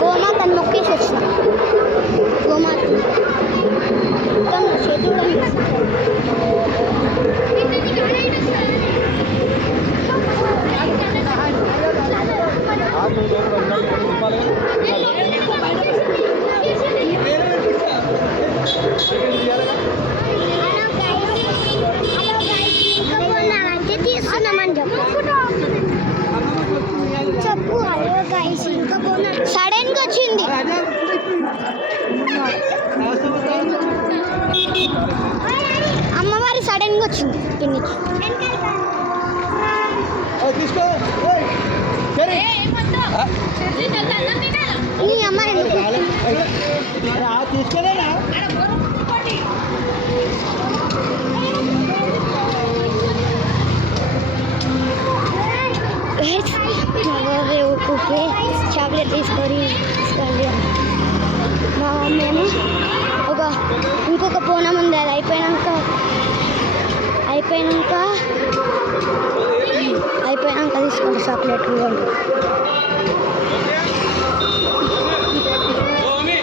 గోమాతను మొక్కేసి వచ్చిన గోమాత మొత్తం చేతులు తీస్తున్నామని చెప్పు సడన్ గా వచ్చింది అమ్మవారి సడన్ గా వచ్చింది పిన్నికి నీ అమ్మ చాక్లెట్ తీసుకోండి మా మమ్మీ ఇంకొక బోనం ఉంది అది అయిపోయినాక తీసుకోండి చాక్లెట్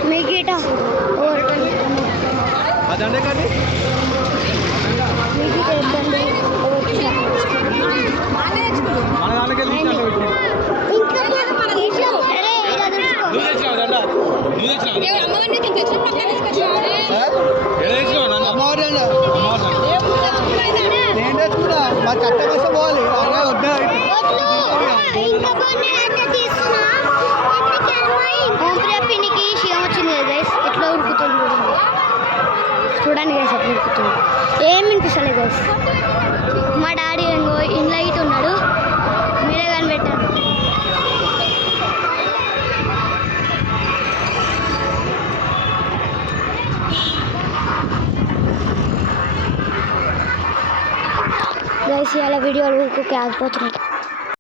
మీ గీట పిన్నికి షియం వచ్చింది కదా గైస్ ఎట్లా ఉరుకుతుంది చూడండి గైస్ ఎట్లా ఉరుకుతుంది ఏం వినిపిస్తలే గైస్ మా డాడీ ఇంట్లో ఇటు ఉన్నాడు మీరే కనిపెట్టాను గైస్ ఇలా వీడియోలు ఊరికే ఆగిపోతున్నాయి